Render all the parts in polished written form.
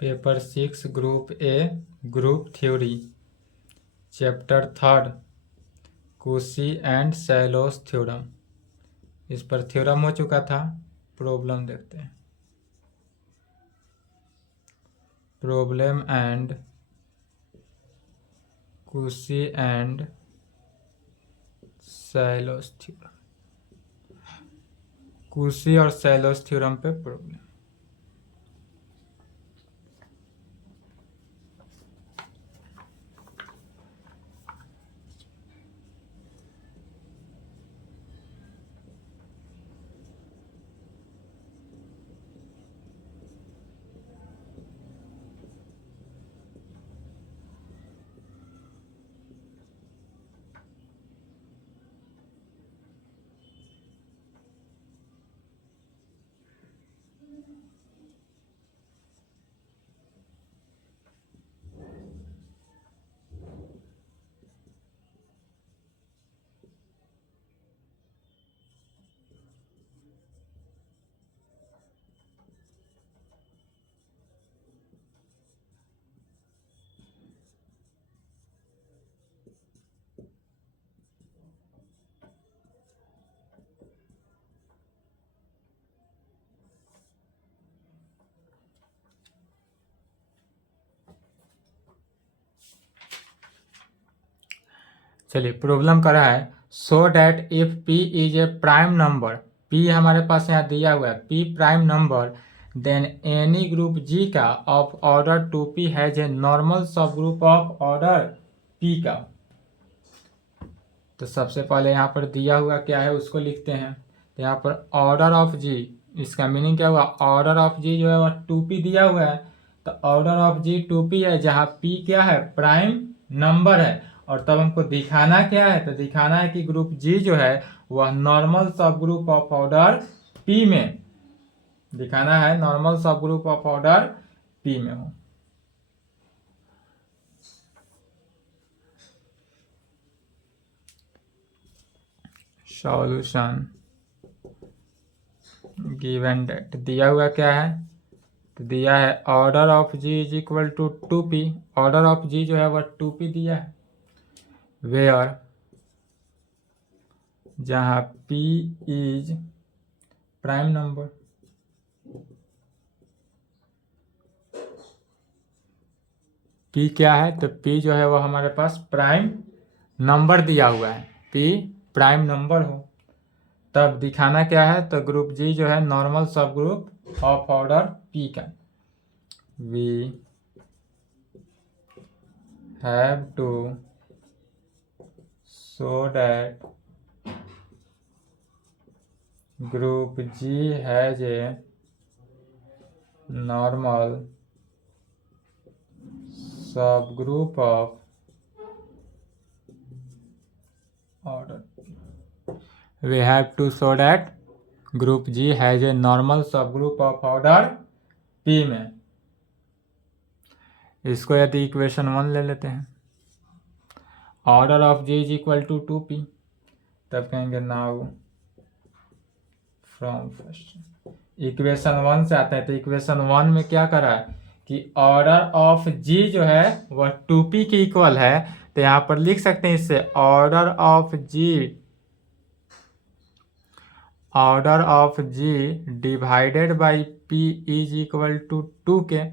Paper 6 group A group theory chapter 3 कुशी and Sylow's theorem. इस पर थ्योरम हो चुका था। प्रॉब्लम देखते हैं। Problem and Cauchy and Sylow's theorem. Cauchy और सैलोस थ्योरम पे प्रॉब्लम। चलिए, प्रॉब्लम कर रहा है so that if p is a prime number, p हमारे पास यहाँ दिया हुआ है, p prime number, then any group g का of order 2p has a normal sub group of order p का। तो सबसे पहले यहाँ पर दिया हुआ क्या है उसको लिखते हैं। तो यहाँ पर ऑर्डर ऑफ g, इसका मीनिंग क्या हुआ, ऑर्डर ऑफ g जो है वह 2p दिया हुआ है। तो ऑर्डर ऑफ g 2p है, जहाँ p क्या है, प्राइम नंबर है। और तब हमको दिखाना क्या है, तो दिखाना है कि ग्रुप जी जो है वह normal sub group of order P में, दिखाना है normal sub group of order P में हो। सॉल्यूशन गिवन डेट दिया हुआ क्या है, तो दिया है order of G is equal to 2p। Order of G जो है वह 2p दिया है, वेयर जहाँ p is prime number. p क्या है, तो p जो है वह हमारे पास प्राइम नंबर दिया हुआ है, p प्राइम नंबर हो। तब दिखाना क्या है, तो ग्रुप जी जो है normal sub group of order p का। We have to so that group G has a normal subgroup of order. We have to show that group G has a normal subgroup of order P में। इसको यदि equation 1 ले लेते हैं, order of G is equal to 2p, तब कहेंगे now from first equation 1 से आता है। तो इक्वेशन 1 में क्या करा है कि ऑर्डर ऑफ G जो है वह 2p के इक्वल है। तो यहाँ पर लिख सकते हैं इससे order of G divided by p is equal to 2 के।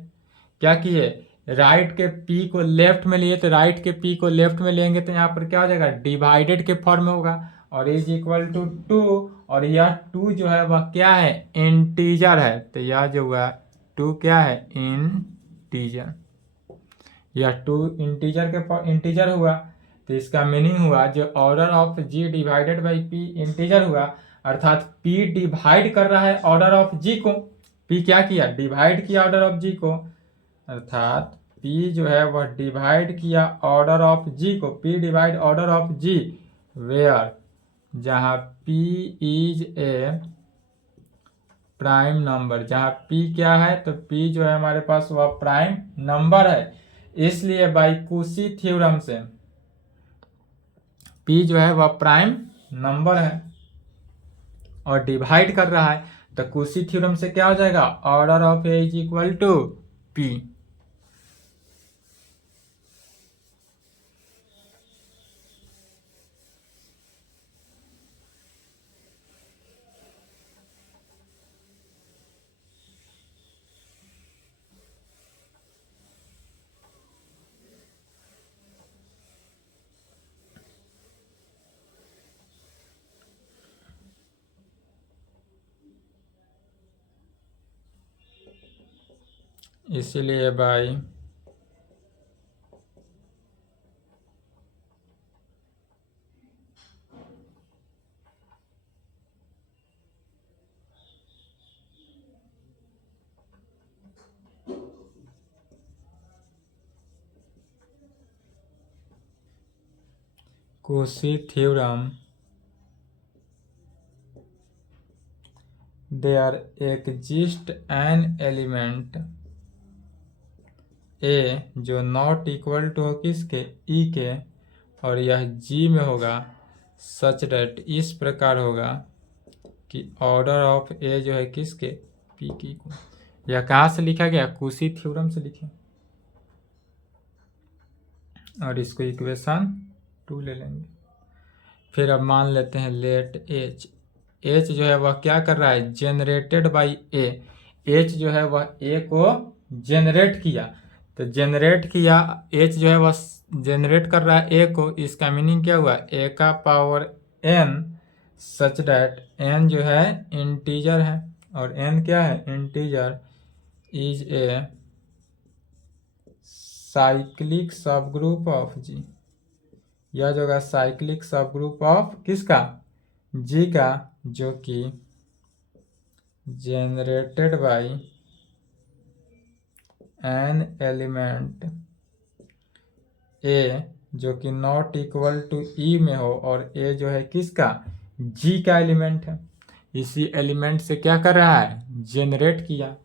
क्या किए, राइट के p को लेफ्ट में लिए, तो राइट के p को लेफ्ट में लेंगे तो यहाँ पर क्या हो जाएगा, डिवाइडेड के फॉर्म में होगा, और इज इक्वल टू 2। और यह 2 जो है वह क्या है, इंटीजर है। तो यह जो हुआ 2 क्या है, इंटीजर। यह 2 इंटीजर हुआ। तो इसका मीनिंग हुआ जो order of g divided by p integer हुआ, अर्थात p डिवाइड कर रहा है ऑर्डर ऑफ g को। p क्या किया, डिवाइड किया ऑर्डर ऑफ g को, अर्थात p जो है वह डिवाइड किया ऑर्डर ऑफ g को, p divide order of g where जहाँ p is a prime number. जहाँ p क्या है, तो p जो है हमारे पास वह प्राइम नंबर है। इसलिए बाई कुशी थ्योरम से p जो है वह प्राइम नंबर है और डिवाइड कर रहा है। तो कुशी थ्योरम से क्या हो जाएगा, order of A is equal to p। इसलिए by Cauchy theorem, there exists an element A जो नॉट इक्वल टू हो किसके E के, और यह G में होगा सच डेट इस प्रकार होगा कि ऑर्डर ऑफ A जो है किसके P की को। यह कहाँ से लिखा गया? Cauchy थ्योरम से लिखे, और इसको इक्वेशन 2 ले लेंगे। फिर अब मान लेते हैं लेट H जो है वह क्या कर रहा है? Generated by A। H जो है वह A को जनरेट किया, तो जनरेट किया H जो है वह जनरेट कर रहा है A को। इसका मीनिंग क्या हुआ? A का power n such that n जो है इंटीजर है, और n क्या है? इंटीजर इज ए साइक्लिक सब ग्रुप ऑफ G। यह जो है साइक्लिक सब ग्रुप ऑफ किसका? G का, जो कि generated by an element A जो कि नॉट इक्वल टू E में हो, और A जो है किसका? G का एलिमेंट है। इसी एलिमेंट से क्या कर रहा है? जनरेट किया।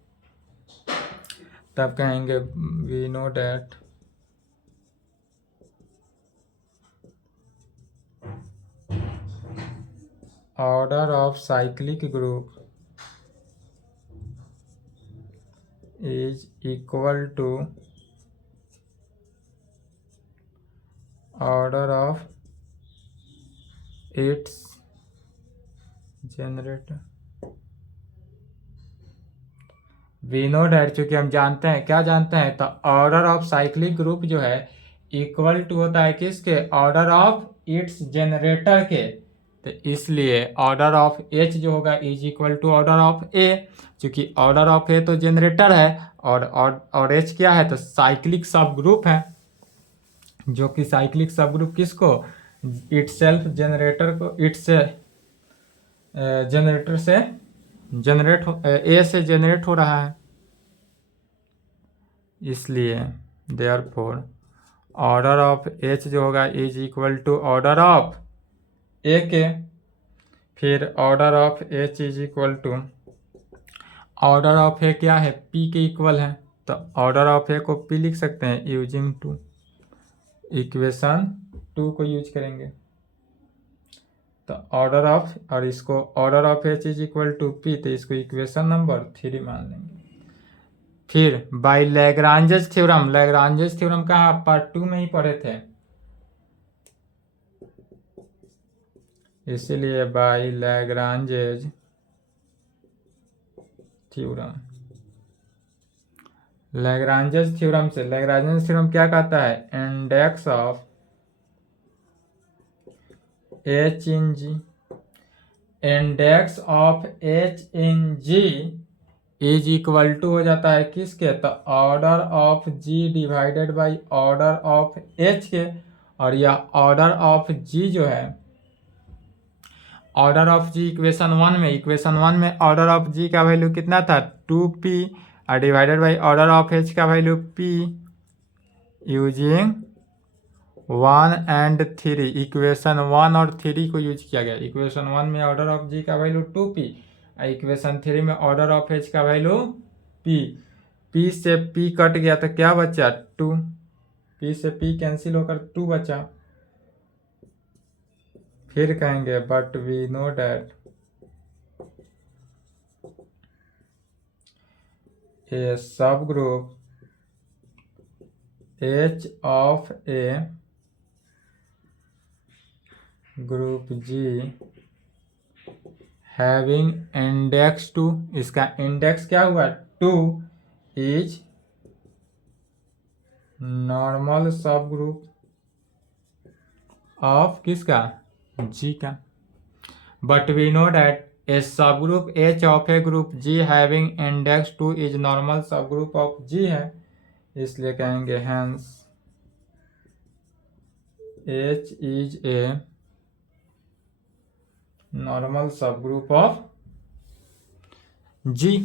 तब कहेंगे we know that order of cyclic group is equal to order of its generator। We know that, चूंकि हम जानते हैं, क्या जानते हैं? तो ऑर्डर ऑफ साइक्लिक ग्रुप जो है इक्वल टू होता है किसके? ऑर्डर ऑफ इट्स जनरेटर के। तो इसलिए ऑर्डर ऑफ H जो होगा is equal to order of A। चूंकि ऑर्डर ऑफ A तो जनरेटर है, और H क्या है? तो साइक्लिक सब ग्रुप है, जो कि साइक्लिक सब ग्रुप किसको? इटसेल्फ जनरेटर को, जनरेटर से जनरेट हो, A से जनरेट हो रहा है। इसलिए देयरफॉर ऑर्डर ऑफ H जो होगा is equal to order of A के। फिर order of H is equal to order of A क्या है? P के इक्वल है, तो ऑर्डर ऑफ A को P लिख सकते हैं यूजिंग 2, इक्वेशन 2 को यूज करेंगे। तो ऑर्डर ऑफ, और इसको order of H is equal to P, तो इसको इक्वेशन नंबर 3 मान लेंगे। फिर by Lagrange's theorem, Lagrange's theorem का आप पार्ट 2 में ही पढ़े थे, इसलिए by Lagrange's theorem, Lagrange's theorem से, लैग्रांजेस थ्योरम क्या कहता है? Index of H in G, index of H in G is equal to हो जाता है किसके? तो order of G divided by order of H के। और यह ऑर्डर ऑफ G जो है, ऑर्डर ऑफ G इक्वेशन 1 में, ऑर्डर ऑफ G का वैल्यू कितना था? 2P, और divided by order of H का value P, using 1 and 3। Equation 1 और 3 को यूज किया गया। इक्वेशन 1 में ऑर्डर ऑफ G का वैल्यू 2P, और इक्वेशन 3 में ऑर्डर ऑफ H का वैल्यू P। P से P कट गया तो क्या बचा? 2। P से P कैंसिल होकर 2 बचा। फिर कहेंगे but we know that a सब group H of A group G having index 2, इसका इंडेक्स क्या हुआ? 2 is normal sub group of किसका? G का। But we know that a सब group H of a group G having index 2 is normal sub group of G है, इसलिए कहेंगे hence H is a normal sub group of G.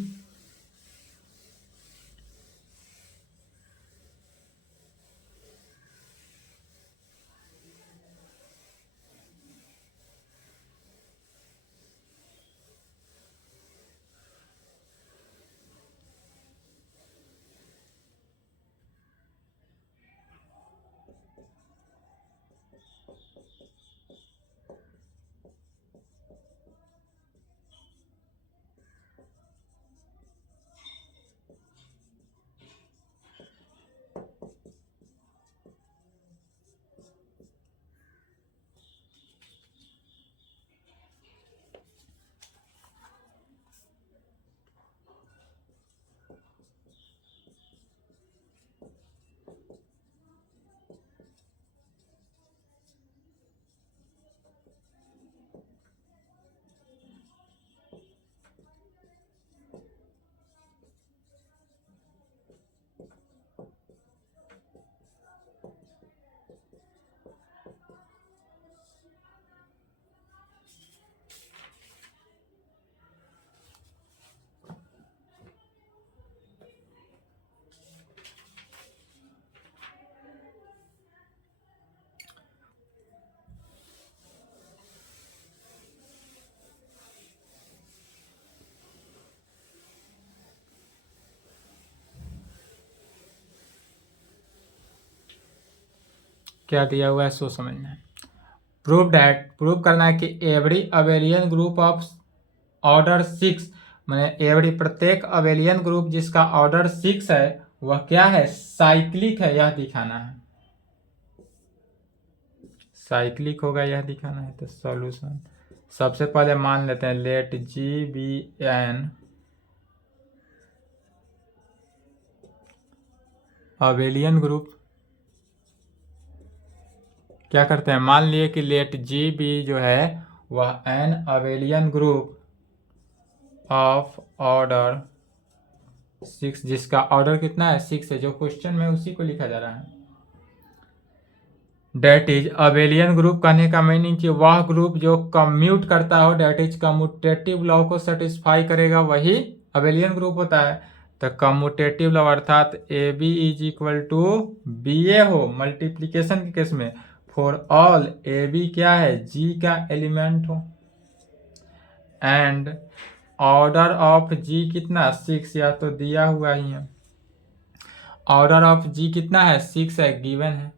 क्या दिया हुआ है सो समझना है। प्रूव करना है कि every abelian group of order 6, मैंने एवरी प्रत्येक अबेलियन ग्रुप जिसका ऑर्डर 6 है वह क्या है, साइक्लिक है, यह दिखाना है। साइक्लिक होगा यह दिखाना है। तो सॉल्यूशन सबसे पहले मान लेते हैं let G be an abelian group. क्या करते हैं, मान लिए कि लेट जी बी जो है वह N abelian group of order 6, जिसका ऑर्डर कितना है 6 है, जो क्वेश्चन में उसी को लिखा जा रहा है। डेट इज अबेलियन ग्रुप कहने का मीनिंग कि वह ग्रुप जो कम्यूट करता हो, डेट इज कम्यूटेटिव लॉ को सेटिस्फाई करेगा, वही अबेलियन ग्रुप होता है। तो कम्यूटेटिव लॉ अर्थात A B is equal to B A हो मल्टीप्लीकेशन के केस में, फॉर ऑल ए बी क्या है, जी का एलिमेंट हो, एंड ऑर्डर ऑफ जी कितना 6, या तो दिया हुआ ही है। ऑर्डर ऑफ जी कितना है 6 है, गिवन है।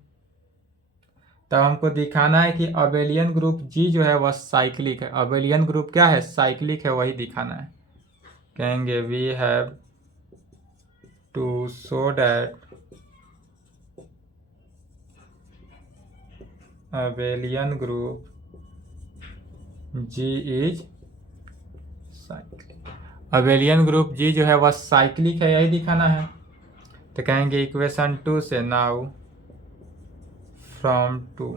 तब हमको दिखाना है कि अबेलियन ग्रुप जी जो है वह साइक्लिक है। अबेलियन ग्रुप क्या है, साइक्लिक है, वही दिखाना है। कहेंगे we have to show that abelian group G is cyclic. Abelian group G जो है वह साइक्लिक है, यही दिखाना है। तो कहेंगे इक्वेशन 2 से, नाउ फ्रॉम 2,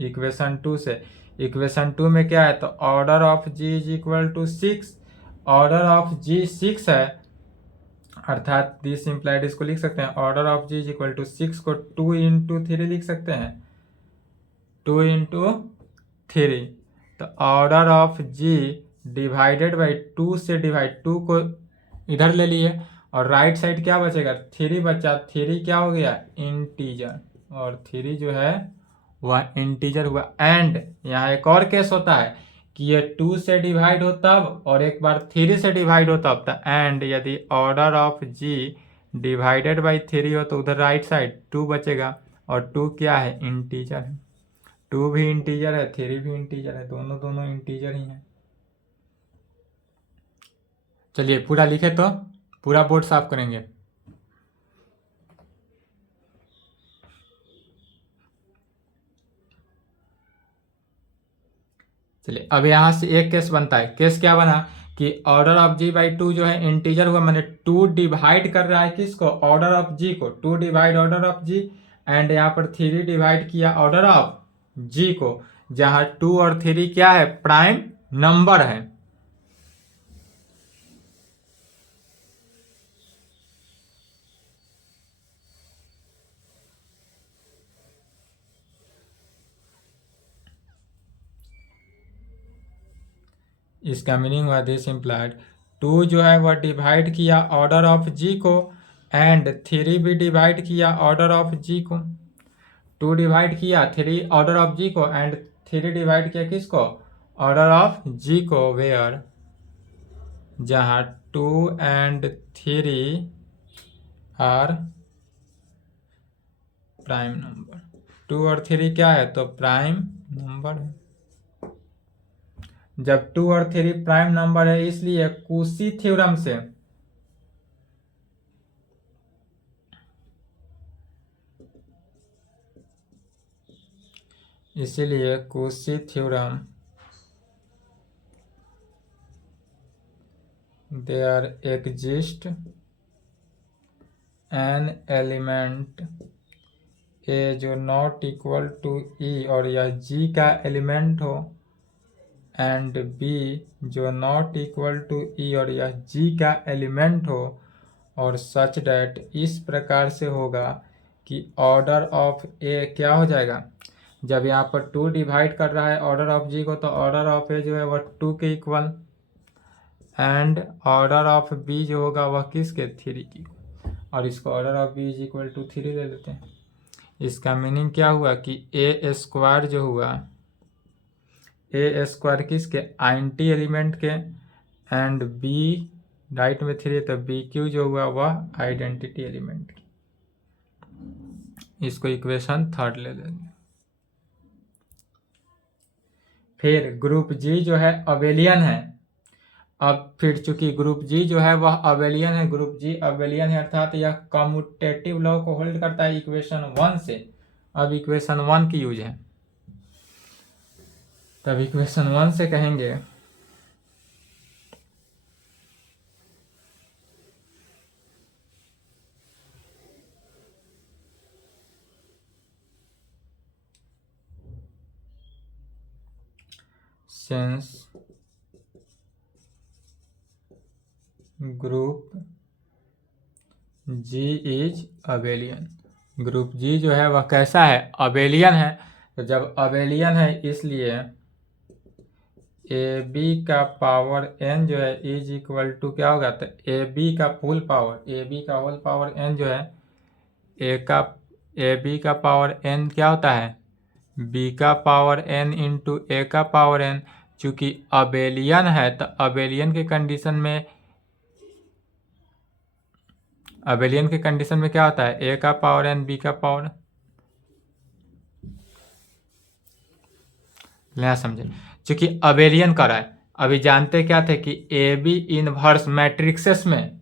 इक्वेशन 2 से, इक्वेशन 2 में क्या है, तो order of G is equal to 6, order of G 6 है, अर्थात दिस इम्प्लाइड इसको लिख सकते हैं order of G is equal to 6 को 2 इंटू 3 लिख सकते हैं, 2 इंटू 3। तो order of G divided by 2 से डिवाइड, 2 को इधर ले लिए और राइट साइड क्या बचेगा 3 बचा, 3 क्या हो गया इंटीजर, और 3 जो है वह इंटीजर हुआ। एंड यहाँ एक और केस होता है कि ये 2 से डिवाइड हो तब, और एक बार 3 से डिवाइड हो तब। तो एंड यदि order of G divided by 3 हो तो उधर राइट साइड 2 बचेगा, और 2 क्या है इंटीजर है, 2 भी इंटीजर है, 3 भी इंटीजर है, दोनों दोनों इंटीजर ही हैं। चलिए पूरा लिखे तो पूरा बोर्ड साफ करेंगे। चलिए अब यहाँ से एक केस बनता है। केस क्या बना कि ऑर्डर ऑफ जी बाई 2 जो है इंटीजर हुआ, मैंने 2 डिवाइड कर रहा है किसको, ऑर्डर ऑफ जी को, 2 divide order of G, and यहाँ पर 3 डिवाइड किया ऑर्डर ऑफ जी को, जहाँ 2 और 3 क्या है प्राइम नंबर है। इसका मीनिंग हुआ दिस इम्प्लाइड 2 जो है वह डिवाइड किया ऑर्डर ऑफ जी को एंड 3 भी डिवाइड किया ऑर्डर ऑफ जी को। 2 डिवाइड किया 3 ऑर्डर ऑफ जी को एंड 3 डिवाइड किया किसको? ऑर्डर ऑफ जी को। वेयर जहाँ 2 एंड 3 आर प्राइम नंबर। 2 और 3 क्या है? तो प्राइम नंबर है। जब 2 और 3 प्राइम नंबर है इसलिए कूशी थ्योरम से इसीलिए Cauchy theorem there exist an element A जो नॉट इक्वल टू ई और यह जी का एलिमेंट हो एंड बी जो नॉट इक्वल टू ई और यह जी का एलिमेंट हो और सच डैट इस प्रकार से होगा कि ऑर्डर ऑफ ए क्या हो जाएगा? जब यहाँ पर 2 डिवाइड कर रहा है ऑर्डर ऑफ जी को तो ऑर्डर ऑफ ए जो है वह 2 के equal and order of B जो होगा वह किसके? 3 की। और इसको order of B is equal to 3 ले लेते हैं। इसका मीनिंग क्या हुआ कि ए स्क्वायर जो हुआ ए स्क्वायर किसके? आइंटी एलिमेंट के एंड बी राइट में 3 तो बी क्यू जो हुआ वह आइडेंटिटी एलिमेंट की। इसको इक्वेशन 3 ले लेंगे। फिर ग्रुप जी जो है अबेलियन है। अब फिर चूंकि ग्रुप जी जो है वह अबेलियन है, ग्रुप जी अबेलियन है अर्थात यह कम्यूटेटिव लॉ को होल्ड करता है इक्वेशन 1 से। अब इक्वेशन 1 की यूज है, तब इक्वेशन 1 से कहेंगे since group G is abelian. Group G जो है वह कैसा है? अबेलियन है। तो जब अबेलियन है इसलिए ए बी का पावर एन जो है इज इक्वल टू क्या होगा? तो ए बी का फुल पावर, ए बी का होल पावर एन जो है ए बी का पावर एन क्या होता है? बी का पावर एन इंटू ए का पावर एन। चूंकि अबेलियन है तो अबेलियन के कंडीशन में क्या होता है? ए का पावर एन बी का पावर। नया समझे, चूंकि अबेलियन कर रहा है। अभी जानते क्या थे कि ए बी इनवर्स मैट्रिक्सेस में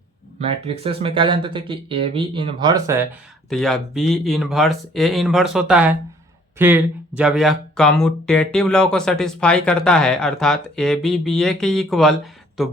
क्या जानते थे कि ए बी इनवर्स है तो यह बी इनवर्स ए इनवर्स होता है। फिर जब यह कम्यूटेटिव लॉ को सेटिस्फाई करता है अर्थात ए बी ए के इक्वल तो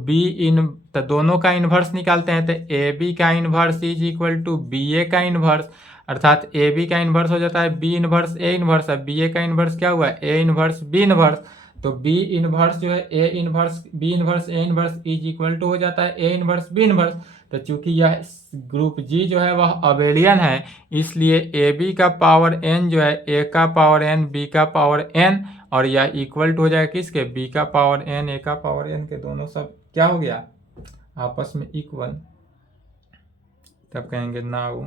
तो दोनों का इन्वर्स निकालते हैं तो ए बी का inverse is equal to B A का इन्वर्स अर्थात ए बी का इन्वर्स हो जाता है बी इन्वर्स ए इन्वर्स। अब बी ए का इन्वर्स क्या हुआ? A inverse B inverse. तो बी इन्वर्स जो है A inverse B inverse A inverse is equal to हो जाता है ए इन्वर्स बी इन्वर्स। तो चूंकि यह ग्रुप जी जो है वह अबेलियन है इसलिए ए बी का पावर एन जो है ए का पावर एन बी का पावर एन और यह इक्वल टू हो जाएगा किसके? बी का पावर एन ए का पावर एन के दोनों सब क्या हो गया? आपस में इक्वल। तब कहेंगे now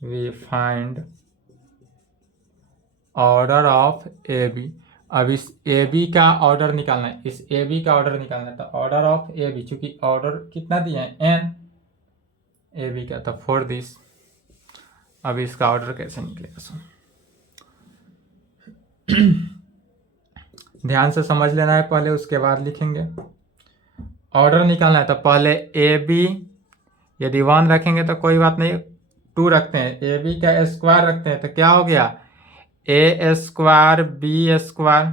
we find order of A B. अब इस ए बी का ऑर्डर निकालना है, इस ए बी का ऑर्डर निकालना है तो ऑर्डर ऑफ ए बी चूंकि ऑर्डर कितना दिया है? एन ए बी का, तो फॉर दिस अब इसका ऑर्डर कैसे निकलेगा सो ध्यान से समझ लेना है पहले, उसके बाद लिखेंगे। ऑर्डर निकालना है तो पहले ए बी यदि 1 रखेंगे तो कोई बात नहीं, 2 रखते हैं, ए बी का स्क्वायर रखते हैं तो क्या हो गया? ए स्क्वायर बी स्क्वायर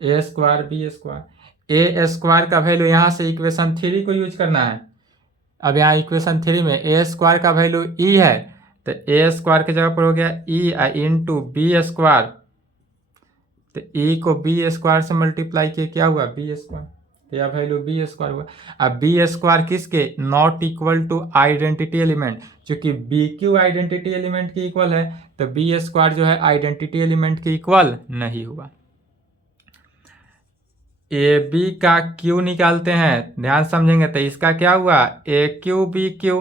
ए स्क्वायर बी स्क्वायर। ए स्क्वायर का वैल्यू यहाँ से इक्वेशन 3 को यूज करना है। अब यहाँ इक्वेशन 3 में ए स्क्वायर का वैल्यू ई है तो ए स्क्वायर की जगह पर हो गया ई इंटू बी स्क्वायर। तो ई को बी स्क्वायर से मल्टीप्लाई किए क्या हुआ? B square. तो यह वैल्यू बी स्क्वायर हुआ। अब बी स्क्वायर किसके? Not equal to identity element. चूंकि बी क्यू आइडेंटिटी एलिमेंट के इक्वल है तो बी स्क्वायर जो है आइडेंटिटी एलिमेंट के इक्वल नहीं हुआ। ए बी का क्यू निकालते हैं, ध्यान समझेंगे तो इसका क्या हुआ, ए क्यू बी क्यू।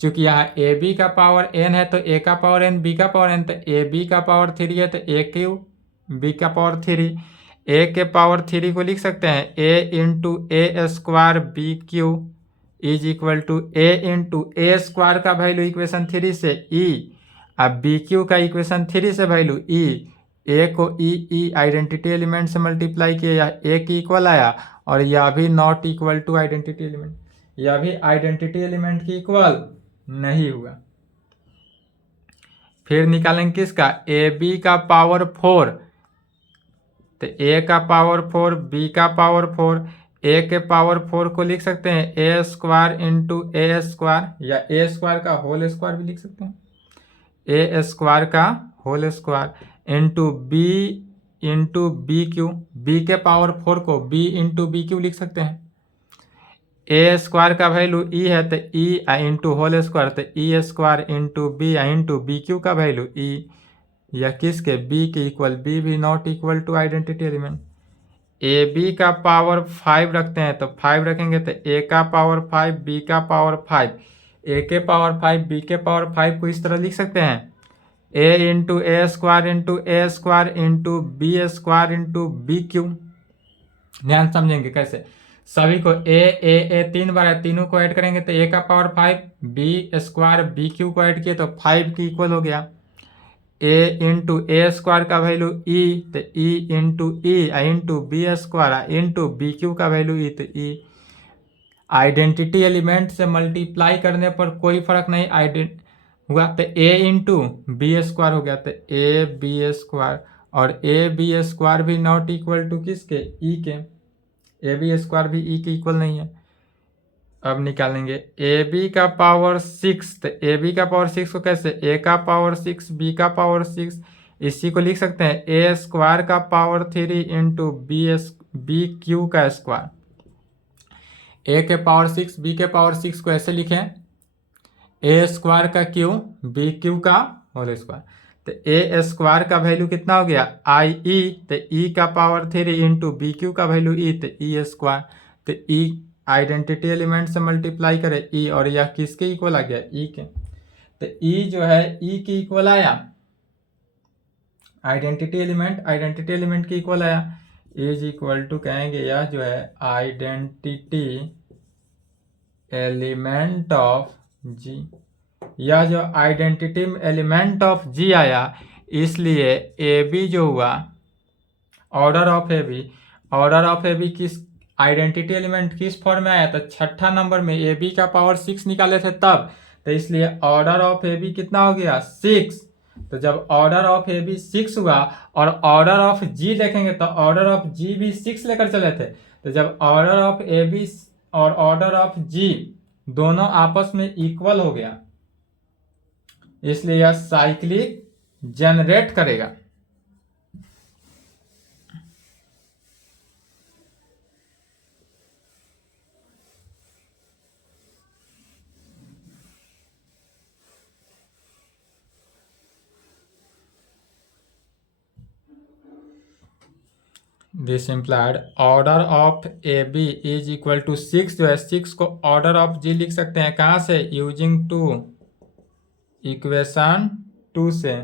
चूंकि यहाँ ए बी का पावर एन है तो ए का पावर एन, बी का पावर एन, तो ए बी का पावर 3 है तो ए क्यू बी का पावर 3। ए के पावर 3 को लिख सकते हैं A into A square B cube is equal to A into A square का वैल्यू इक्वेशन 3 से ई, अब बी क्यू का इक्वेशन 3 से वैल्यू ई, ए को ई आइडेंटिटी एलिमेंट से मल्टीप्लाई किया, यह ए की इक्वल आया, और यह भी not equal to identity element, यह भी आइडेंटिटी एलिमेंट की इक्वल नहीं हुआ। फिर निकालेंगे किसका, ए बी का पावर 4, तो ए का पावर 4 बी का पावर 4, ए के पावर 4 को लिख सकते हैं A square into A square, या ए स्क्वायर का होल स्क्वायर भी लिख सकते हैं, ए स्क्वायर का whole square into B cube, B के पावर 4 को बी इंटू बी क्यू लिख सकते हैं, ए स्क्वायर का वैल्यू ई है तो ई इंटू होल स्क्वायर, तो E square into B cube का वैल्यू ई, या किसके, बी के इक्वल, बी भी not equal to identity element. A B का पावर 5 रखते हैं तो 5 रखेंगे तो ए का पावर 5 बी का पावर 5, ए के पावर 5 बी के पावर 5 को इस तरह लिख सकते हैं A square into B Q. ध्यान समझेंगे कैसे, सभी को ए 3 बार है, तीनों को ऐड करेंगे तो ए का power 5 B square B cube को ऐड किए तो 5 की इक्वल हो गया, ए इंटू ए स्क्वायर का वैल्यू ई, तो E into B square into B cube का वैल्यू ई, तो ई आइडेंटिटी एलिमेंट से मल्टीप्लाई करने पर कोई फर्क नहीं हुआ, तो ए इंटू बी स्क्वायर हो गया, तो ए बी स्क्वायर, और ए बी स्क्वायर भी नॉट इक्वल टू किसके, ई के, ए बी स्क्वायर भी ई के इक्वल नहीं है। अब निकालेंगे ए बी का पावर 6, तो ए बी का पावर 6 को कैसे, ए का पावर 6 बी का पावर 6, इसी को लिख सकते हैं ए स्क्वायर का पावर 3 इंटू बी क्यू का स्क्वायर। ए के पावर 6 बी के पावर 6 को ऐसे लिखें ए स्क्वायर का क्यू बी क्यू का होल स्क्वायर, तो ए स्क्वायर का वैल्यू कितना हो गया आई ई, तो ई का पावर 3 इंटू बी क्यू का वैल्यू ई, तो ई स्क्वायर, तो ई आइडेंटिटी एलिमेंट से मल्टीप्लाई करे ई, और यह किसके इक्वल आ गया, ई के, तो ई जो है ई की इक्वल आया, आइडेंटिटी एलिमेंट की इक्वल आया, इज इक्वल टू कहेंगे यह जो है आइडेंटिटी एलिमेंट ऑफ जी, यह जो आइडेंटिटी एलिमेंट ऑफ जी आया, इसलिए ए बी जो हुआ ऑर्डर ऑफ ए बी किस आइडेंटिटी एलिमेंट किस फॉर्म में आया, तो छठा नंबर में ए बी का पावर 6 निकाले थे तब, तो इसलिए ऑर्डर ऑफ ए बी कितना हो गया 6। तो जब ऑर्डर ऑफ ए बी 6 हुआ और ऑर्डर ऑफ जी देखेंगे तो ऑर्डर ऑफ जी भी 6 लेकर चले थे, तो जब ऑर्डर ऑफ ए बी और ऑर्डर ऑफ जी दोनों आपस में इक्वल हो गया, इसलिए यह साइक्लिक जनरेट करेगा। This implied order of A B is equal to 6, जो है 6 को ऑर्डर ऑफ जी लिख सकते हैं कहाँ से, यूजिंग टू इक्वेशन 2 से,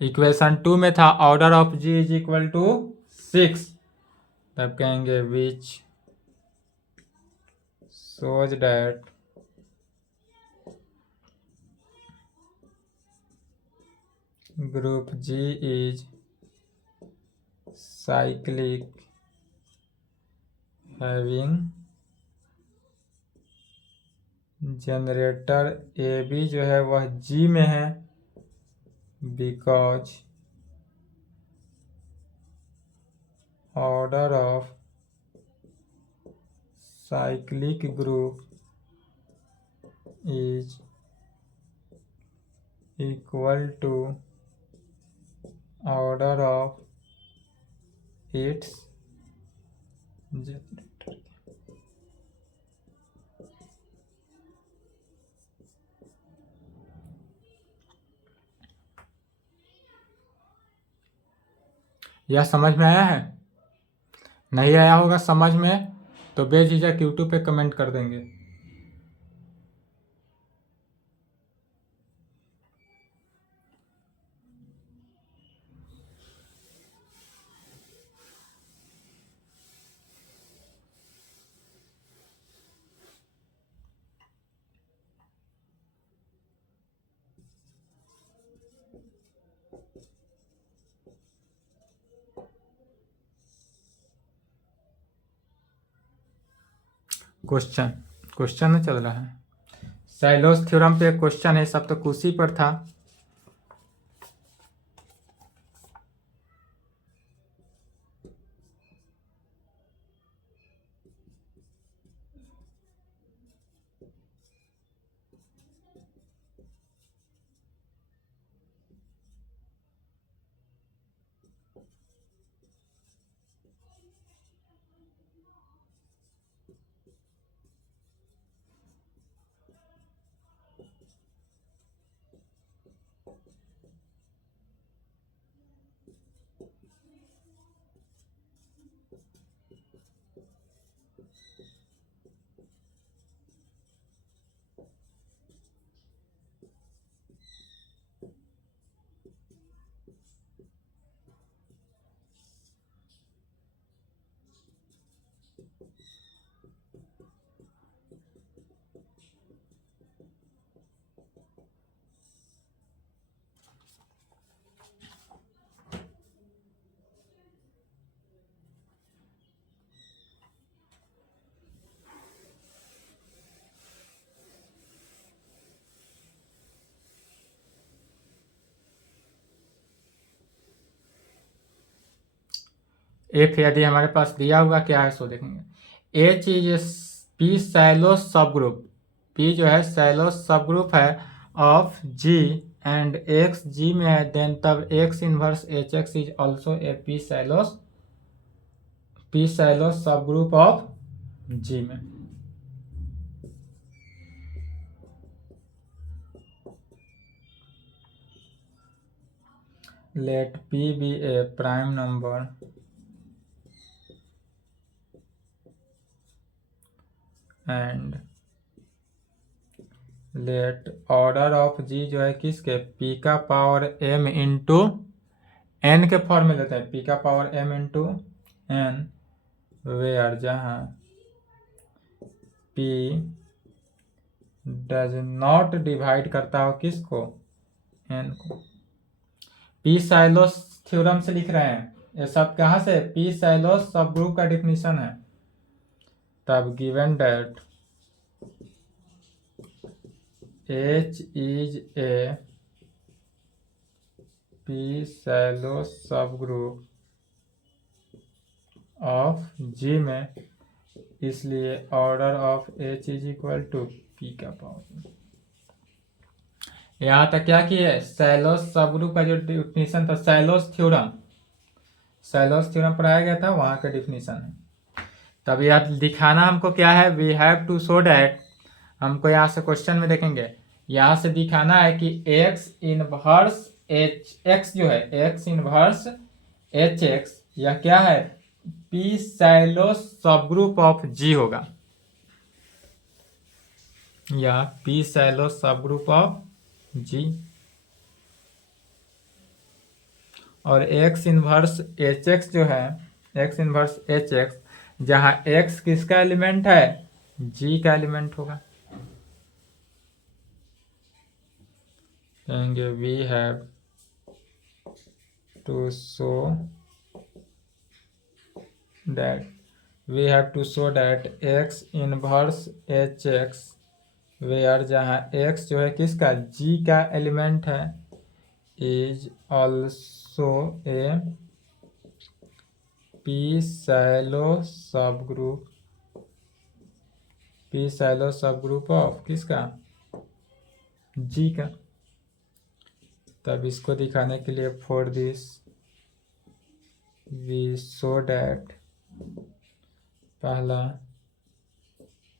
इक्वेशन 2 में था order of G is equal to 6, तब कहेंगे which shows that group G is cyclic having generator A B जो है वह जी में है, because order of cyclic group is equal to order of its generator. यह समझ में आया है। नहीं आया होगा समझ में तो बेझिझक यूट्यूब पे कमेंट कर देंगे। क्वेश्चन क्वेश्चन नहीं चल रहा है। साइलोस थ्योरम पे क्वेश्चन है, सब तो कुर्सी पर था। एफ यदि हमारे पास दिया हुआ क्या है सो देखेंगे। एच इज पी सैलोस सब ग्रुप, पी जो है सैलोस सब ग्रुप है of G and X G में है, देन तब X inverse H x is also a P Sylow सब ग्रुप ऑफ जी में। Let P be a prime number and let order of G जो है किसके, P का पावर एम इंटू एन के फॉर्म में लेते हैं, पी का power M into N, where जहाँ पी डज नॉट डिवाइड करता हो किसको, एन को। पी साइलोस थ्योरम से लिख रहे हैं ये सब, कहाँ से, पी साइलोस सब ग्रुप का डिफिनीशन है। तब given that H is a P Sylow सब ग्रुप ऑफ जी में, इसलिए order of H is equal to P का पावर। यहाँ तक क्या किए, सैलोस सब ग्रुप का जो डिफिनीशन था, सैलोस थ्योरम पढ़ाया गया था, वहां का डिफिनीशन है। तब याद दिखाना हमको क्या है, we have to show that, हमको यहाँ से क्वेश्चन में देखेंगे, यहाँ से दिखाना है कि एक्स इनवर्स एच एक्स जो है, एक्स इनवर्स एच एक्स यह क्या है, पी सैलोस सब ग्रुप ऑफ जी होगा, या पी सैलोस सब ग्रुप ऑफ जी। और एक्स इनवर्स एच एक्स जो है, एक्स इनवर्स एच एक्स, जहाँ एक्स किसका एलिमेंट है, जी का एलिमेंट होगा। कहेंगे we have to show that X inverse H X where, जहाँ एक्स जो है किसका, जी का एलिमेंट है, is also a P Sylow सब ग्रुप ऑफ किसका, जी का। तब इसको दिखाने के लिए for this we show that, पहला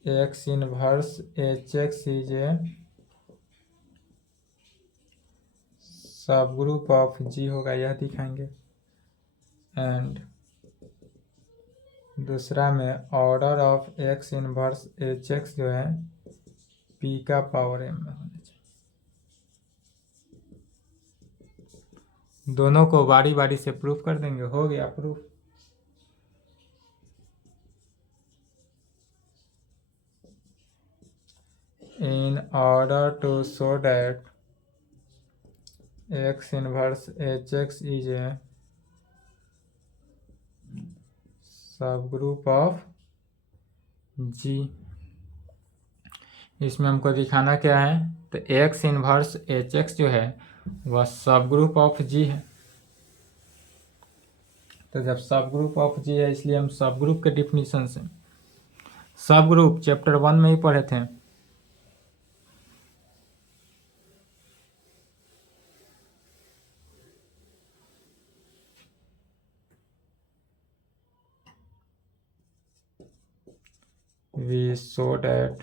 X inverse H x is a सब ग्रुप ऑफ जी होगा, यह दिखाएंगे। एंड दूसरा में order of x inverse H X जो है पी का पावर एम में होना चाहिए। दोनों को बारी बारी से प्रूफ कर देंगे, हो गया proof. In order to show that X inverse H x is a सब ग्रुप ऑफ जी, इसमें हमको दिखाना क्या है, तो एक्स इनवर्स एच एक्स जो है वह सब ग्रुप ऑफ जी है। तो जब सब ग्रुप ऑफ जी है इसलिए हम सब ग्रुप के डिफिनीशन से, सब ग्रुप चैप्टर 1 में ही पढ़े थे। वी शो डैट,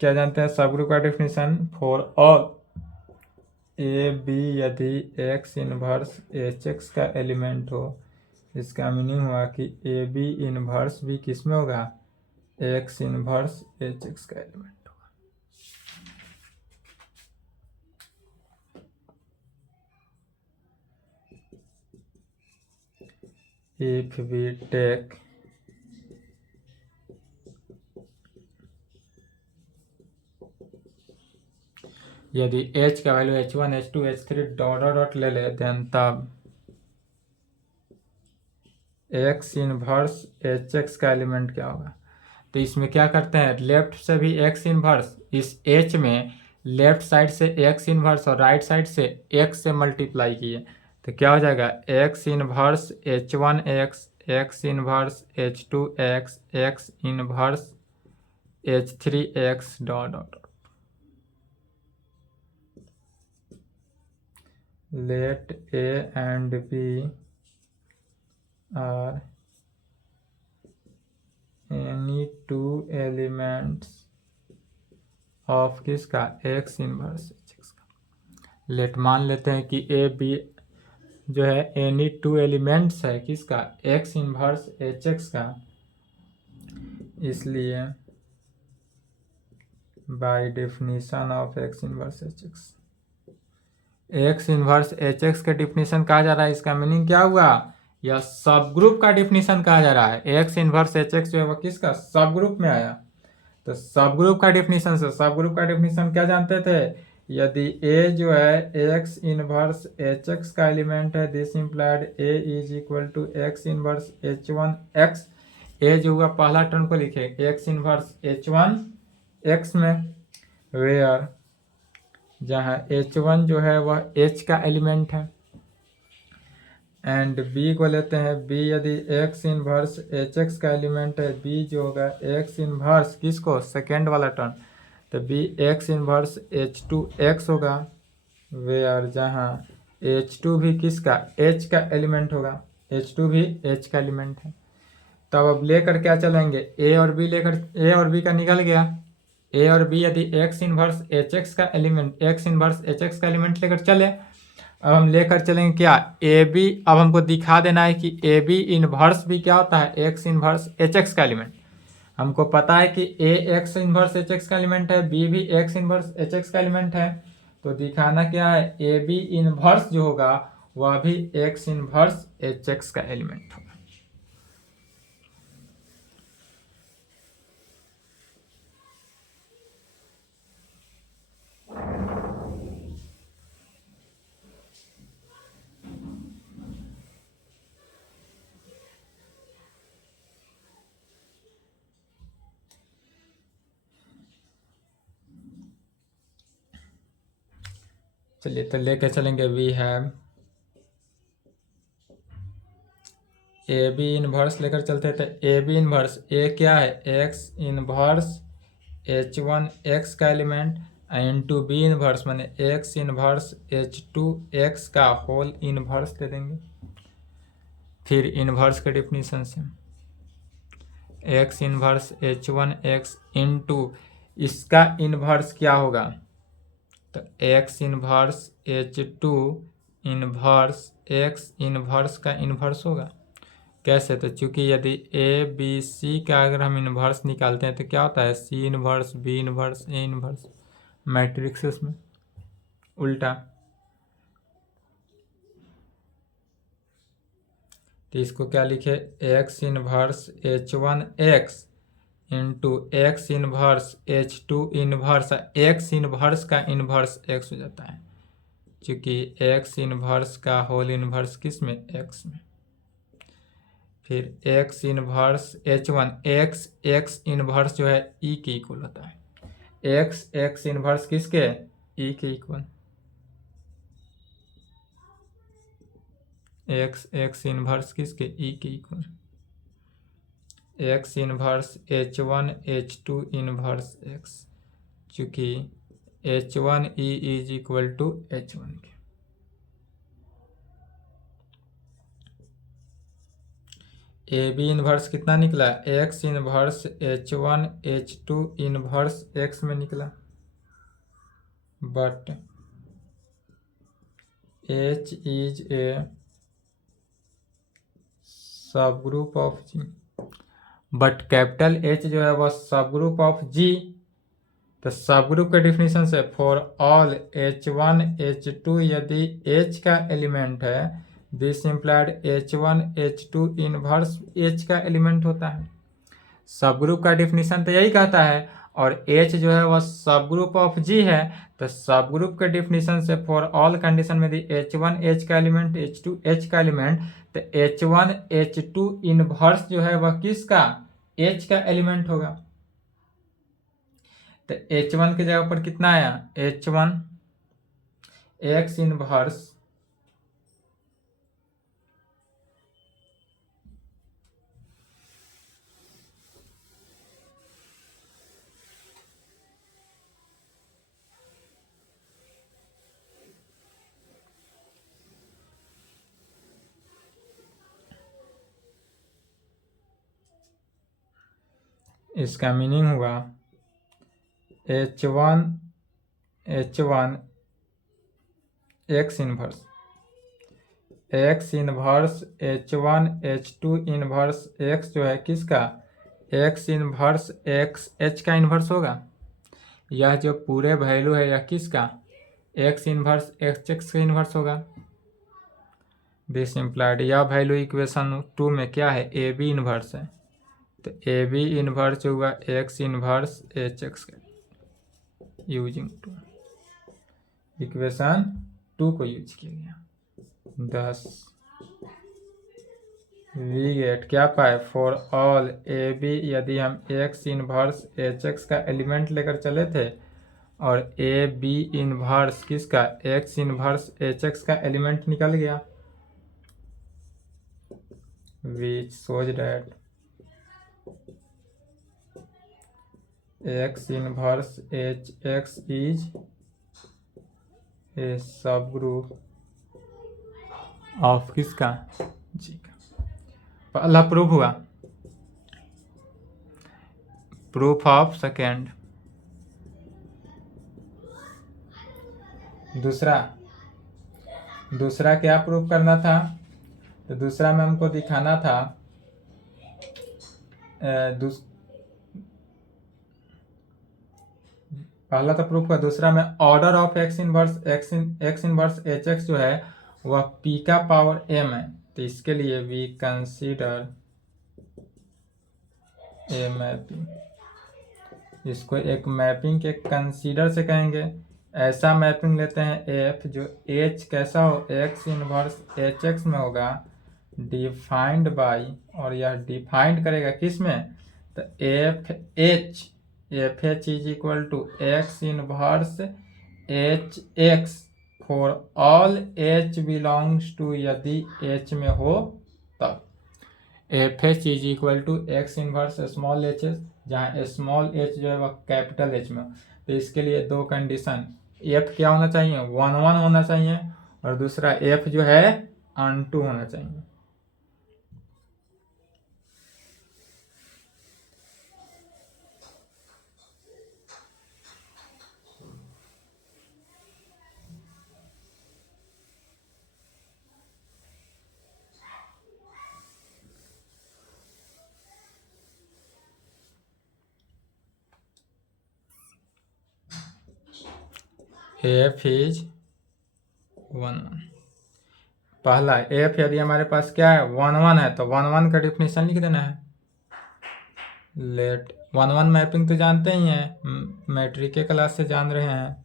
क्या जानते हैं सब ग्रुप का definition, for all A B यदि एक्स इनवर्स एच एक्स का एलिमेंट हो, इसका मीनिंग हुआ कि ए बी इनवर्स भी किस में होगा, एक्स इनवर्स एच एक्स का एलिमेंट होगा। इफ वी टेक यदि h का value h1 h2 h3 dot dot dot ले ले, देन तब x इनवर्स एच एक्स का एलिमेंट क्या होगा। तो इसमें क्या करते हैं, लेफ्ट से भी x इनवर्स, इस h में लेफ्ट साइड से x इनवर्स और राइट साइड से x से मल्टीप्लाई किए, तो क्या हो जाएगा, x inverse h1x, x inverse h2x, x inverse h3x dot dot. let a and b are any two elements of किसका, x इनवर्स एच एक्स का। लेट मान लेते हैं कि a b जो है एनी टू एलिमेंट्स है किसका, x इनवर्स एच एक्स का, इसलिए by definition of x inverse H x, x inverse H X का डिफिनीशन कहा जा रहा है, इसका मीनिंग क्या हुआ, या सब ग्रुप का डिफिनीशन कहा जा रहा है। एक्स इनवर्स एच एक्स जो है वो किसका, सब ग्रुप में आया। तो सब ग्रुप का डिफिनीशन से, सब ग्रुप का डिफिनीशन क्या जानते थे, यदि ए जो है एक्स इनवर्स एच एक्स का एलिमेंट है, this implied A is equal to X inverse H one X. A जो हुआ पहला टर्म को लिखे X inverse H one X में, वेयर जहाँ h1 जो है वह h का एलिमेंट है, एंड b को लेते हैं, b यदि x इनवर्स एच एक्स का एलिमेंट है, b जो होगा x इनवर्स किसको, सेकेंड वाला टर्म, तो b x इनवर्स h2x होगा, वेयर जहाँ h2 भी किसका, h का एलिमेंट होगा, h2 भी h का एलिमेंट है। तब अब लेकर क्या चलेंगे, a और b लेकर, a और b का निकल गया, ए और बी यदि एक्स इनवर्स एच एक्स का element, X inverse H X का एलिमेंट लेकर चले, अब हम लेकर चलेंगे क्या, ए बी। अब हमको दिखा देना है कि ए बी इनवर्स भी क्या होता है, एक्स इनवर्स एच एक्स का एलिमेंट। हमको पता है कि ए एक्स इनवर्स एच एक्स का एलिमेंट है, बी भी एक्स इनवर्स एच एक्स का एलिमेंट है, तो दिखाना क्या है, ए बी इनवर्स जो होगा वह भी एक्स इनवर्स एच एक्स का एलिमेंट होगा। चलिए तो लेके चलेंगे, we have A B inverse लेकर चलते थे, ए बी इनवर्स, ए क्या है, X inverse H one X का एलिमेंट, इंटू बी इनवर्स माने X inverse H two X का होल इनवर्स दे देंगे। फिर इनवर्स के डिफिनीशन से x inverse H one X into इसका इनवर्स क्या होगा, तो X inverse H to inverse x inverse का इनवर्स होगा। कैसे? तो चूंकि यदि ए बी सी का अगर हम इन्वर्स निकालते हैं तो क्या होता है, सी inverse, B inverse, A inverse, matrix में उल्टा। तो इसको क्या लिखे, x inverse H1x into x inverse H2 inverse, x inverse का इन्वर्स एक्स हो जाता है, क्योंकि एक्स इन्वर्स का होल इन्वर्स किस में, एक्स में। फिर x inverse H1, x inverse जो है ई के इक्वल होता है, एक्स इन्वर्स किसके, ई के इक्वल। एक्स इन्वर्स किसके, ई के equal. X inverse H1 H2 inverse x, चूंकि H1 E is equal to H1 के। ए बी इन्वर्स कितना निकला, x inverse H1 H2 inverse x में निकला, बट H इज ए सब group of G, but capital H जो है वह सब ग्रुप ऑफ जी। तो सब ग्रुप के डिफिनीशन से फॉर ऑल H1 H2 यदि H का एलिमेंट है, this implied H1 H2 inverse H का एलिमेंट होता है। सब ग्रुप का डिफिनीशन तो यही कहता है, और H जो है वह सब ग्रुप ऑफ G है। तो सब ग्रुप के डिफिनीशन से फॉर ऑल कंडीशन में यदि H1 H का एलिमेंट, H2 H का एलिमेंट, तो H1 H2 इनवर्स जो है वह किसका, H का एलिमेंट होगा। तो H1 की जगह पर कितना आया, H1 एक्स इनवर्स इसका मीनिंग हुआ H1 x inverse H1 H2 inverse x जो है किसका, एक्स इनवर्स एक्स H का इनवर्स होगा। यह जो पूरे वैल्यू है यह किसका, एक्स इनवर्स एक्स का इनवर्स होगा। दिस इम्प्लाइड यह वैल्यू इक्वेशन 2 में क्या है, ए बी इनवर्स है। तो ए बी इनवर्स होगा एक्स इनवर्स एच एक्स का, यूजिंग 2, इक्वेशन 2 को यूज किया गया। 10 वी गेट क्या पाए, फॉर ऑल ए बी यदि हम एक्स इनवर्स एच एक्स का एलिमेंट लेकर चले थे और ए बी इनवर्स किसका, एक्स इनवर्स एच एक्स का एलिमेंट निकल गया, विच shows that x inverse H x is a सब ग्रुप ऑफ किसका, जी का। पहला प्रूफ हुआ। प्रूफ ऑफ सेकेंड, दूसरा क्या प्रूफ करना था, तो दूसरा में हमको दिखाना था पहला तो प्रूफ हुआ, दूसरा में order of x inverse H X जो है वह पी का पावर एम है। तो इसके लिए वी कंसीडर ए मैपिंग, इसको एक मैपिंग के कंसीडर से कहेंगे। ऐसा मैपिंग लेते हैं एफ जो एच कैसा हो, एक्स इनवर्स एच एक्स में होगा, डिफाइंड बाई, और यह डिफाइंड करेगा किस में, तो F H is equal to X inverse H X for all H belongs to, यदि एच में हो तब। F H is equal to X inverse small H S, जहाँ स्मॉल एच जो है वह कैपिटल एच में। तो इसके लिए दो कंडीशन, एफ क्या होना चाहिए, 1 होना चाहिए, और दूसरा एफ जो है अनटू होना चाहिए। F is 1 1। पहला एफ यदि हमारे पास क्या है 1 1 है तो 1 1 का डिफिनीशन लिख देना है। लेट 1 1 मैपिंग तो जानते ही हैं, मैट्रिक के क्लास से जान रहे हैं।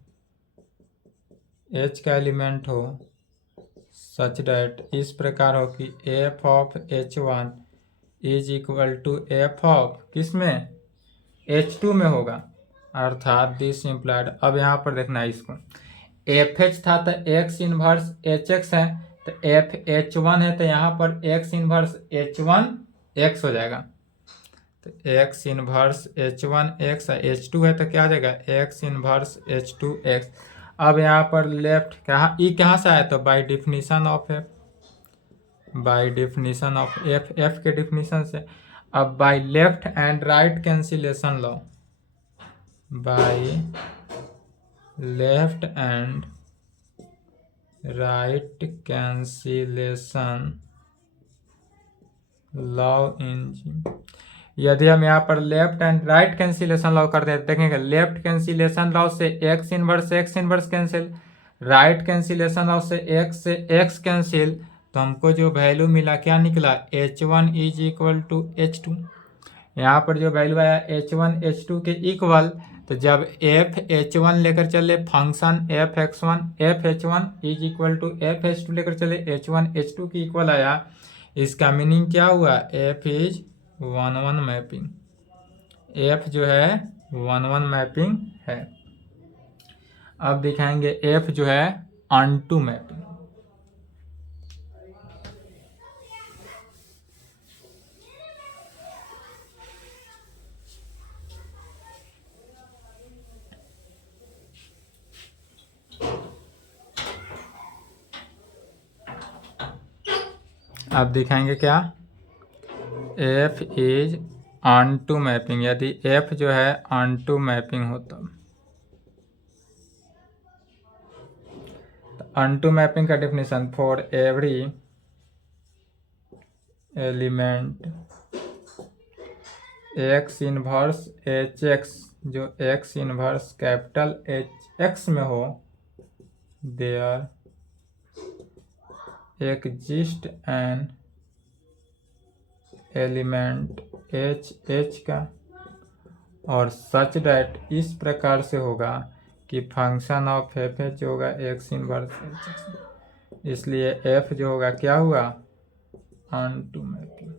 एच का एलिमेंट हो सच डैट इस प्रकार हो कि f of H1 is equal to f of किस में H2 में होगा, अर्थात दिस इम्प्लाइड। अब यहाँ पर देखना है इसको, एफ एच था तो एक्स इनवर्स एच एक्स है, तो एफ H1 है तो यहाँ पर एक्स इनवर्स H1 एक्स हो जाएगा। तो एक्स इनवर्स H1 एक्स है, H2 है तो क्या हो जाएगा एक्स इनवर्स H2 एक्स। अब यहाँ पर लेफ्ट कहाँ ई कहाँ से आया, तो by definition of F, by definition of F, F के डिफिनीशन से। अब by left and right cancellation law, by left and right cancellation law in G. यदि हम यहाँ पर left and right cancellation law करते हैं देखेंगे, लेफ्ट कैंसिलेशन लॉ से x inverse cancel, right cancellation law से एक्स कैंसिल, तो हमको जो वैल्यू मिला क्या निकला H1 is equal to H2। यहाँ पर जो वैल्यू आया H1 H2 के इक्वल, तो जब एफ H1 लेकर चले function f H1 is equal to f H2 लेकर चले H1 H2 की इक्वल आया, इसका मीनिंग क्या हुआ एफ इज 1 1 मैपिंग, एफ जो है 1 1 मैपिंग है। अब दिखाएंगे एफ जो है ऑनटू मैपिंग। अब दिखाएंगे क्या एफ इज ऑनटू मैपिंग, यदि एफ जो है ऑनटू मैपिंग हो तो ऑनटू मैपिंग का definition for every element X inverse H X, जो X inverse capital H X में हो, there exist an element H H का, और सच डैट इस प्रकार से होगा कि फंक्शन ऑफ एफ एच होगा एक्स इनवर्स एच एक्स, इसलिए एफ जो होगा क्या हुआ ऑन टू मैपिंग,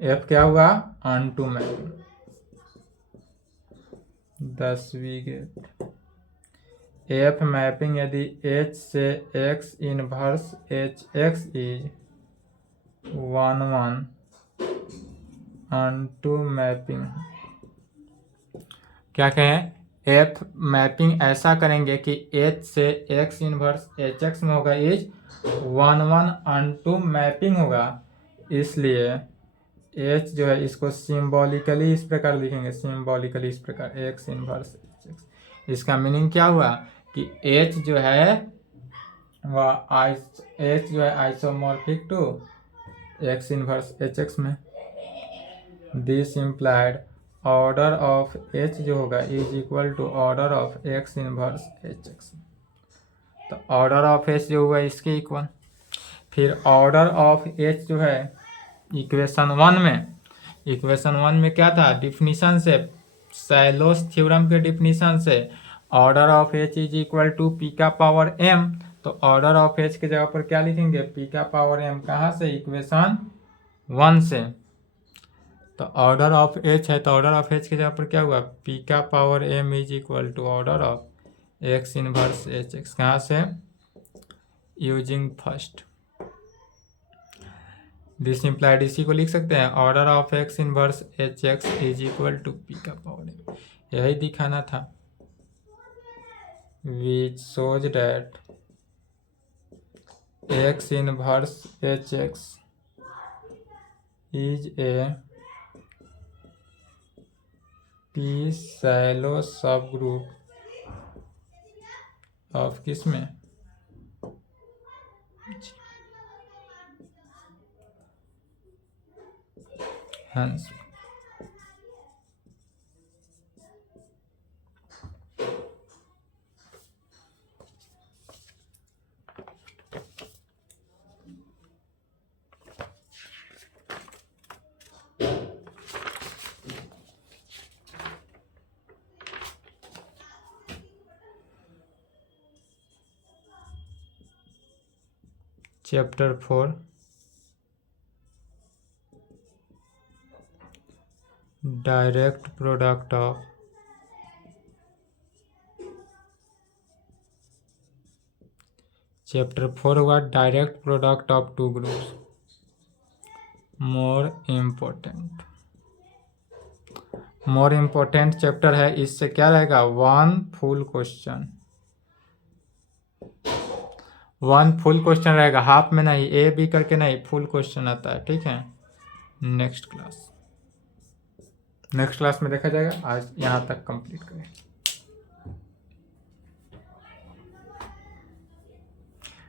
एफ क्या हुआ ऑन टू मैपिंग। 10वीं गेट एफ मैपिंग यदि एच से x inverse H x is 1 1 onto mapping, क्या कहें एफ मैपिंग ऐसा करेंगे कि एच से एक्स इनवर्स एच एक्स में होगा इज 1 1 ऑन टू मैपिंग होगा, इसलिए एच जो है इसको सिंबॉलिकली इस प्रकार लिखेंगे, सिंबॉलिकली इस प्रकार एक्स इनवर्स एच एक्स। इसका मीनिंग क्या हुआ कि एच जो है वह एच जो है isomorphic to X inverse H X में। This implied order of H जो होगा is equal to order of x inverse H X, तो ऑर्डर ऑफ एच जो हुआ इसके इक्वल। फिर ऑर्डर ऑफ एच जो है इक्वेशन 1 में, इक्वेशन 1 में क्या था डिफिनीशन से, सैलोस थ्योरम के डिफिनीशन से order of H is equal to P का पावर एम, तो ऑर्डर ऑफ एच के जगह पर क्या लिखेंगे पी का पावर एम, कहाँ से इक्वेशन 1 से। तो ऑर्डर ऑफ एच है तो ऑर्डर ऑफ एच की जगह पर क्या हुआ पी का power m is equal to order of x inverse H x, कहाँ से यूजिंग फर्स्ट। दिस इम्प्लाइड इसी को लिख सकते हैं order of x inverse H x is equal to P का पावर एम, यही दिखाना था। Which shows that x inverse H x is a P Sylow सब ग्रुप ऑफ किस में हंस। Chapter 4 direct product of chapter 4 हुआ direct product of two groups. More important chapter है। इससे क्या रहेगा, वन फुल क्वेश्चन रहेगा, हाफ में नहीं, ए बी करके नहीं, फुल क्वेश्चन आता है। ठीक है, नेक्स्ट क्लास में देखा जाएगा। आज यहाँ तक कंप्लीट करें।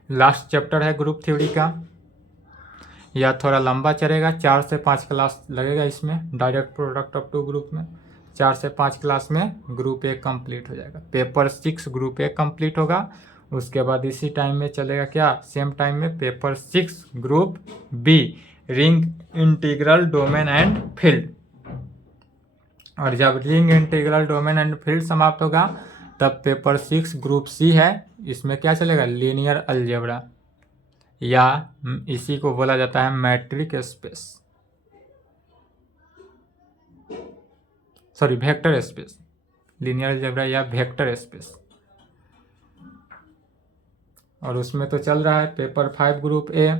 लास्ट चैप्टर है ग्रुप थ्योरी का। यह थोड़ा लंबा चलेगा, 4 से 5 क्लास लगेगा इसमें। Direct product of two group में 4 से 5 क्लास में ग्रुप ए कंप्लीट हो जाएगा। पेपर 6 ग्रुप ए कंप्लीट होगा। उसके बाद इसी टाइम में चलेगा क्या, सेम टाइम में paper 6 group B, ring integral domain and field. और जब ring integral domain and field समाप्त होगा तब पेपर 6 ग्रुप सी है। इसमें क्या चलेगा, लीनियर अलजेब्रा, या इसी को बोला जाता है matric space, sorry vector space, linear algebra या वेक्टर स्पेस। और उसमें तो चल रहा है पेपर 5 ग्रुप ए,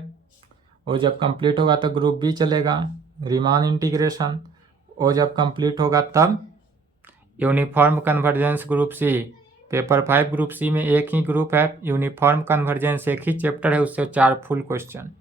वो जब कंप्लीट होगा तो ग्रुप बी चलेगा, रीमान इंटीग्रेशन। वो जब कंप्लीट होगा तब uniform convergence group C. Paper 5 group C में एक ही ग्रुप है, यूनिफॉर्म कन्वर्जेंस एक ही चैप्टर है, उससे 4 फुल क्वेश्चन।